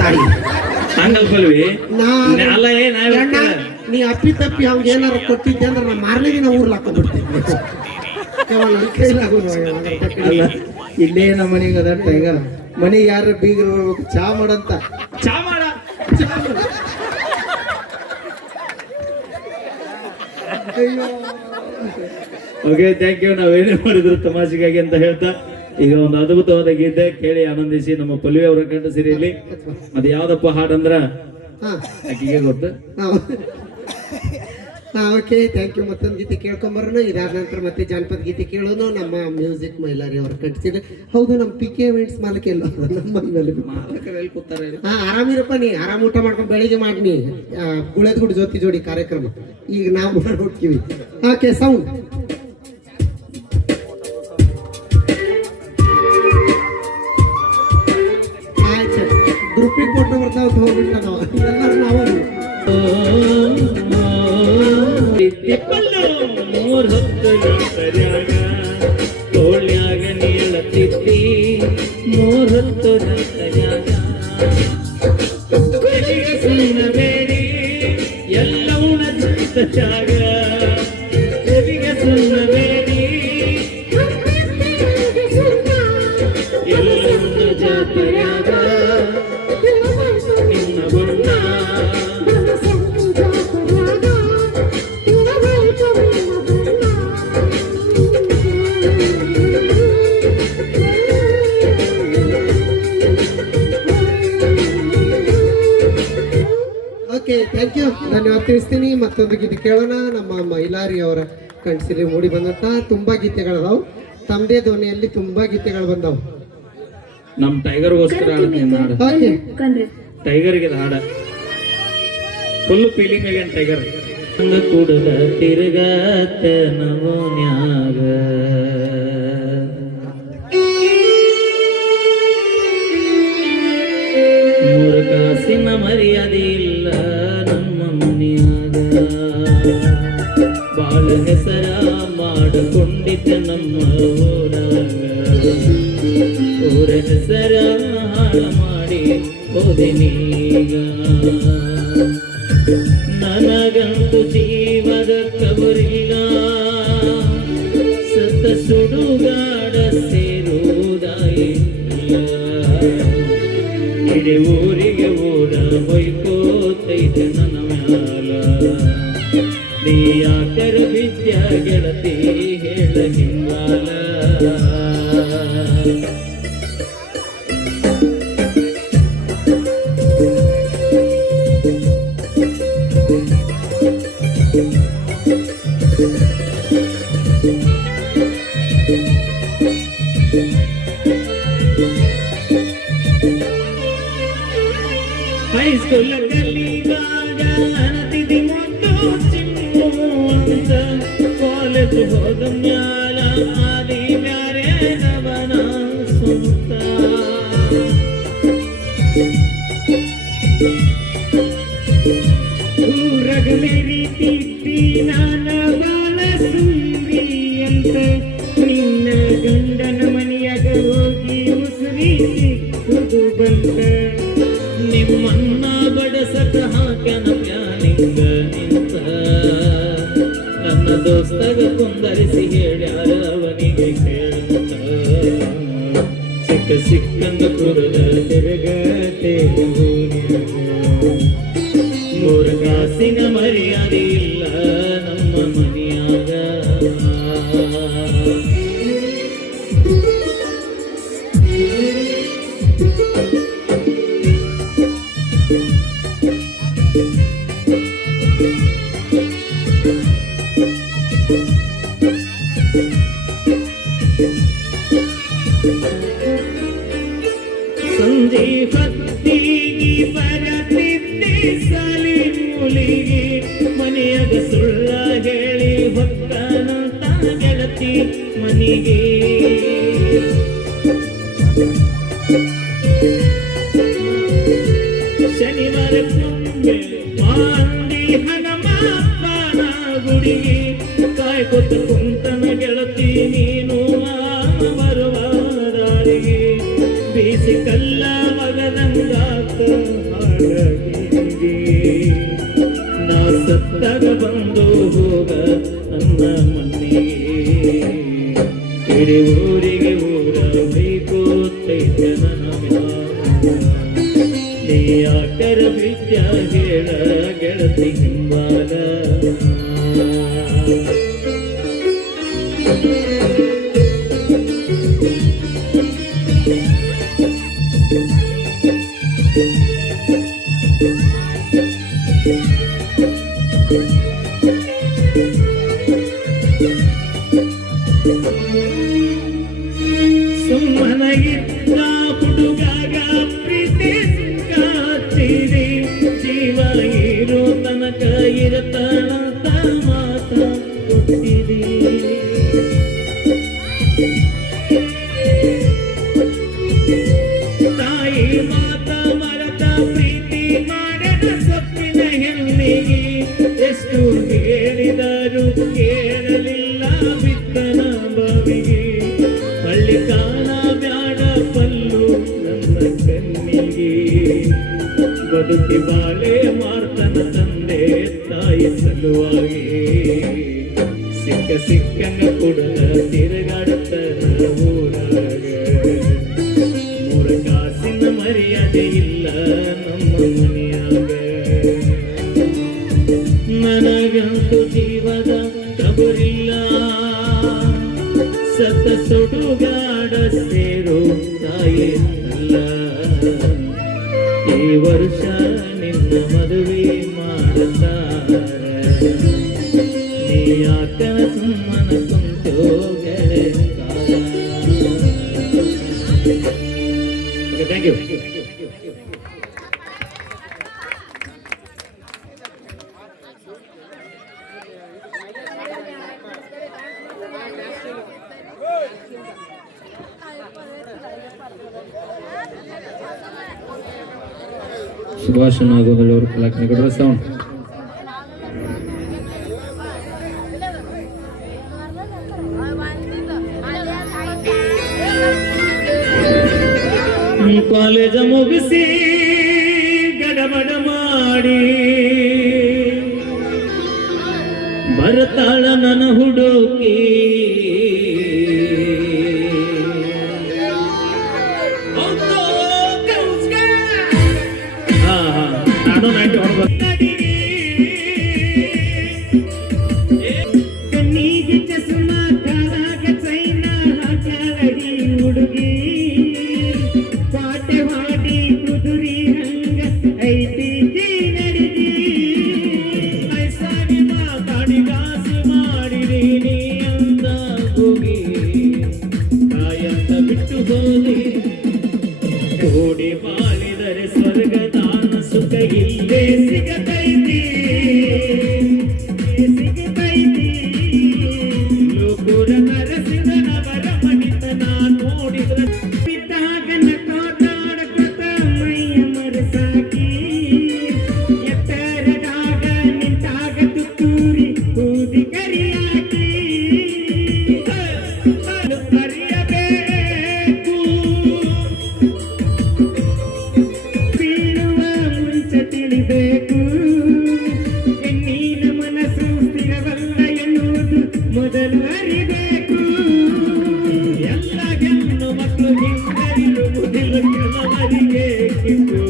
ತಾಯಿ ಹಂಗಲ್ಪಲ್ವಿ ಅಲ್ಲ ನೀ ಅಪ್ಪಿ ತಪ್ಪಿ ಅವ್ಗೆ ಏನಾರ ಕೊಟ್ಟಿದ್ದೆ ಅಂದ್ರೆ ನಾ ಮಾರ್ಲಿಗೆ ನಾ ಊರ್ಲ ಹಾಕೊಂಡ್ಬಿಡ್ತಿದ್ದೆ. ಅಲ್ಲ ಇಲ್ಲೇ ನಮ್ಮ ಮನೆಗೆ ಅದ ಟೈಗರ್ ಮನೆಗೆ ಯಾರ ಬೀಗರು ಬರ್ಬೇಕು ಚಾ ಮಾಡಂತ ಚಾ ಮಾಡ ಓಕೆ ಥ್ಯಾಂಕ್ ಯು. ನಾವೇನೇ ಮಾಡಿದ್ರು ತಮಾಷೆಗಾಗಿ ಅಂತ ಹೇಳ್ತಾ ಈಗ ಒಂದು ಅದ್ಭುತವಾದ ಗೀತೆ ಕೇಳಿ ಆನಂದಿಸಿ. ನಮ್ಮ ಪಲ್ವಿ ಅವರ ಕಂಡ ಸಿರಿಯಲ್ಲಿ ಅದು ಯಾವ್ದಪ್ಪ ಹಾಡಂದ್ರ ಆಕಿಗೆ ಗೊತ್ತು. Okay thank you. ಮತ್ತೊಂದು ಗೀತೆ ಕೇಳ್ಕೊಂಬರೋಣ. ಇದಾದ ನಂತರ ಮತ್ತೆ ಜಾನಪದ ಗೀತೆ ಕೇಳೋನು. ನಮ್ಮ ಮ್ಯೂಸಿಕ್ ಮೈಲಾರಿ ಅವ್ರ ಕಟ್ಸಿದ್ರೆ ಹೌದು. ನಮ್ಮ ಪಿ ಕೆ ಇವೆಂಟ್ಸ್ ಮಾಲಕ ಎಲ್ಲ ನಮ್ಮ ಕೂತಾರೆ. ಆರಾಮಿರಪ್ಪ, ನೀ ಆರಾಮ್ ಊಟ ಮಾಡ್ಕೊಂಡು ಬೆಳಿಗ್ಗೆ ಮಾಡಿ ಗುಳೆದ ಗುಡ್ ಜ್ಯೋತಿ ಜೋಡಿ ಕಾರ್ಯಕ್ರಮ ಈಗ ನಾವು ನೋಡ್ತೀವಿ. ಓಕೆ ಸೌಂಡ್ ಆಯ್ತು. ಗ್ರೂಪಿಗೆ ಫೋಟೋ ಬರ್ತಾವ ಹೋಗ್ಬಿಟ್ಟ ನಾವು ಎಲ್ಲರೂ ನಾವು ಮೂರ್ ಹೊತ್ತು ಸರಿಯಾಗ ತೋಳ್ಯಾಗ ನೀಳತಿದ್ದಿ ಮೂರ್ ಹೊತ್ತು ಸರಿಯಾಗ ಸುಣ್ಣಬೇಡಿ ಎಲ್ಲವನ್ನ ಚಿಂತಾಗ ಸುಣ್ಣಬೇಡಿ ಎಲ್ಲವನ್ನ ಜಾತ್ರೆಯಾಗ ನಿನ್ನ ಗುಣ ಥ್ಯಾಂಕ್ ಯು. ಧನ್ಯವಾದ ತಿಳಿಸ್ತೀನಿ. ಮತ್ತೊಂದು ಗೀತೆ ಕೇಳೋಣ. ನಮ್ಮ ಮೈಲಾರಿ ಅವರ ಕಣ್ಸಿಲಿ ಮೂಡಿ ಬಂದಂತ ತುಂಬಾ ಗೀತೆಗಳದಾವ್. ತಮ್ಮದೇ ಧ್ವನಿಯಲ್ಲಿ ತುಂಬಾ ಗೀತೆಗಳು ಬಂದವು. ನಮ್ ಟೈಗರ್ಗೋಸ್ಕರ ಟೈಗರ್ಗೆ ಹಾಡ ಫುಲ್ ಫೀಲಿಂಗ್ ಆಗ್ಯಾನ ಟೈಗರ್. ಕುಡದ ತಿರುಗಾತ ನವನ್ಯಾಗ ಮೂರು ಕಾಸಿನ ಮರ್ಯಾದೆ ಇಲ್ಲ ನಮ್ಮ ಮನೆಯಾಗ ಬಾಳ ಹೆಸರ ಮಾಡಿಕೊಂಡಿದ್ದ ನಮ್ಮ ಊರಾಗ ಊರ ಹೆಸರ ಹಾಳ ಮಾಡಿ ಹೋದೆನೀಗ ನನಗಂತೂ ಜೀವದ ಕಬರಿಲ್ಲ ಸತ್ತ ಸುಡುಗಾಡ ಸೇರುವುದಾಯಿಲ್ಲ ಇಡೀ ಊರಿಗೆ ಊರ ಹೊಯ್ಕೋತೈತೆ ನನ್ನ ಮ್ಯಾಲ ನೀ ಯಾಕರ ವಿದ್ಯಾ ಗೆಳತಿ ಹೇಳ ಹಿಂಗಾಲ ಹೈಸ್ಕೂಲ್ ಕಲಿಯುವಾಗ ಅನತಿದಿ ಮುಟ್ಟು ಚಿಮ್ಮು ಅಂತ ಕಾಲೇಜ್ ಹೋದ ಮ್ಯಾಲ ಆದಿ ಬ್ಯಾರೆ ನವನ ಸ್ವಂತ ಊರಗಲೇ ರೀತಿ ನಾನ ಬಾಳ ಸುಂದ್ರಿ ಅಂತ ನಿನ್ನ ಗಂಡನ ಮನೆಯಾಗ ಹೋಗಿ ಮುಸುರಿ ಸಿಕ್ಕುದು ಬಂತ ನಿಮ್ಮನ್ನ ಬಡಸಕ ಹಾಕ್ಯಾನ ಪ್ಯಾನಿಂಗ ನಿಂತ ನನ್ನ ದೋಸ್ತಗ ಕುಂದರಿಸಿ ಹೇಳ್ಯಾರ ಅವನಿಗೆ ಕೇಳ್ತ ಸಿಕ್ಕ ಸಿಕ್ಕಂಗ ಕುರುದ ತಿರುಗತೆ ಮೂರು ಕಾಸಿನ ಮರ್ಯಾದೆ ಇಲ್ಲ ನಮ್ಮ ಮನೆಯಾಗ ಸಂಜೆ ಹೊತ್ತಿಗೆ ಬರತಿದ್ದೆ ಸಾಲಿ ಮೂಲಿಗೆ ಮನೆಯಾಗ ಸುಳ್ಳ ಹೇಳಿ ಹೊಕ್ಕನಂತ ಗೆಳತಿ ಮನೆಗೆ ಶನಿವಾರ ಕುಂಬೆ ಮಾಡಿ ಹನುಮಪ್ಪನ ಗುಡಿಗೆ ಕಾಯ್ಕೊತ ಕುಂತನ ಗೆಳತಿ ನೀನು ಬರುವ ದಾರಿಗೆ ಬೀಸಿ ಕಲ್ಲ ಮಗದಂಗಾತ ಹಾಡಗೀಗೆ ನಾ ಸತ್ತಾಗ ಬಂದು ಹೋಗ ನನ್ನ ಮನೆಗೆ ಇಡೀ ಊರಿಗೆ ಊರಬೇಕು ತೈತೆ ನನ್ನ ನೀ ಯಾಕರ ವಿದ್ಯಾ ಹೇಳ ಗೆಳತಿ ಹಿಂಬಾಲ ಸುಮ್ಮನಗಿದ್ದ ಹುಡುಗಾಗ ಪ್ರೀತಿ ಕಾಚಿರಿ ಜೀವ ಇರೋ ತನಕ ಇರತಾನಂತ ಮಾತ ಕೊಟ್ಟಿರಿ ತಾಯಿ ಮಾತ ಮರತ ಪ್ರೀತಿ ಮಾಡದ ಸೊಪ್ಪಿನ ಹೆಣ್ಣಿಗೆ ಎಷ್ಟು ಹೇಳಿದರು ಕೇಳಲಿಲ್ಲ ಬಿತ್ತನ ಬಾವಿಗೆ ಹಳ್ಳಿ ಕಾಣ ಬ್ಯಾಡ ಪಲ್ಲು ನನ್ನ ಕಣ್ಣಿಗೆ ಬದುಕಿ ಬಾಳೆ ಮಾಡ್ತನ ತಂದೆ ತಾಯಿ ಸಲುವಾಗಿ ಸಿಕ್ಕ ಸಿಕ್ಕಂಗ ಕುಡಲ ತಿರುಗಾಡುತ್ತನ ಊರಾಗ ಮೂರ ಕಾಸಿನ ಮರ್ಯಾದೆ ಇಲ್ಲ ನಮ್ಮ ಮನೆಯಾಗ ನನಗಂತೂ ಜೀವದ ಕಬರಿಲ್ಲ ಸತ ಸುಡುಗಾಡ ಸೇರು ತಾಯಿ ಅಲ್ಲ ಈ ವರ್ಷ ನಿನ್ನ ಮದುವೆ ಮಾಡುತ್ತಾರ ನೀ ಯಾಕನ ಸುಮ್ಮನ ಕುಂತು ಥ್ಯಾಂಕ್ ಯು. ಸುಭಾಷ್ ನಾಗೋದಳ್ಳಿ ಅವರು ಕಲಾಕೃತಿಗಳ ಸೌಂಡ್ ಕಾಲೇಜ ಮುಗಿಸಿ ಗಡಬಡ ಮಾಡಿ ಬರ್ತಾಳ ನನ್ನ ಹುಡುಕಿ ಕಣ್ಣಿಗೆ ಚಸ್ಮ ಕಾಲಾಗ ಚೈನ ಹಾಕಿ ಹುಡುಗಿ ಪಾಟೆ ಮಾಡಿ ಕುದುರಿ ಹಂಗ ಐತಿ ನಡಿಗಿ ಐಸಾಗಿ ಮಾತಾಡಿ ಗಾಸು ಮಾಡಿರಿ ನೀ ಅಂತ ಹೋಗಿ ಕಾಯಂತ ಬಿಟ್ಟು ಹೋಗಿ ಕೋಡಿ ಬಾಳಿದರೆ ಸ್ವರ್ಗದಾನ ಸುಖ ಇಲ್ಲೇ ಸಿಗತೈತಿ ಸಿಗತೈತಿ ಲೋಕುರ ನರಸಿದನ ಬರ ಮಣಿತನ ನೋಡಿದ್ರ ಬಿದ್ದಾಗ ನಕ್ಕಾಟಾಡಕತ ಮೈಯ ಮರಸಾಕಿ ಎತ್ತರದಾಗ ನಿಂತಾಗ ತುತ್ತೂರಿ ಕೂದಿ ಕರಿಯಾಕಿ ಅರಿಯಬೇಕು ಬೀಳುವ ಮುಂಚೆ ತಿಳಿಬೇಕು ಹೆಣ್ಣಿನ ಮನಸ್ಸು ಸ್ಥಿರವಲ್ಲ ಎನ್ನುವುದು ಮೊದಲು ಅರಿಬೇಕು ಎಲ್ಲ ಹೆಣ್ಣು ಮಕ್ಕಳು ಹಿಂದರಿರುವುದಿಲ್ಲ ಕೆಲವರಿಗೆ ಕಿಕ್ಕು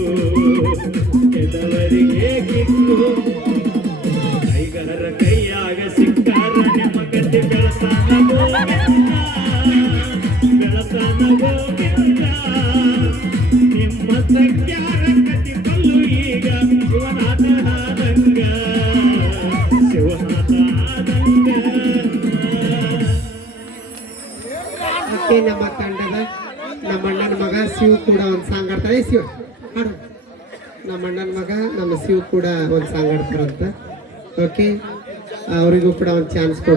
ಕೆಲವರಿಗೆ ಕಿಕ್ಕು ಕೈಗಾರ ಕೈಯಾಗ ಸಿಕ್ಕಾರ ನಿಮ್ಮ ಗದ್ದೆ ಬೆಳಸಾನ ಗೋವಿಂದ ಬೆಳಸಾನ ಗೋವಿಂದ ನಿಮ್ಮ ಸಂಖ್ಯಾರ ಕತಿ ಕಲ್ಲು ಈಗ ಶಿವನಾಥ ಆದಂಗ ಶಿವನಾಥ ಆದಂಗ ಅದಕ್ಕೆ ನಮ್ಮ ತಂಡದ ನಮ್ಮ ಅಣ್ಣನ ಮಗ ಶಿವ್ ಕೂಡ ಒಂದು ಸಾಂಗ್ ಆಡ್ತಾರೆ. ಶಿವ್ ಹಾಡು. ನಮ್ಮ ಅಣ್ಣನ ಮಗ ನಮ್ಮ ಶಿವ್ ಕೂಡ ಒಂದು ಸಾಂಗ್ ಆಡ್ತಾರಂತ. ಓಕೆ, ಅವರಿಗೂ ಕೂಡ ಒಂದು ಚಾನ್ಸ್ ಕೊಡು.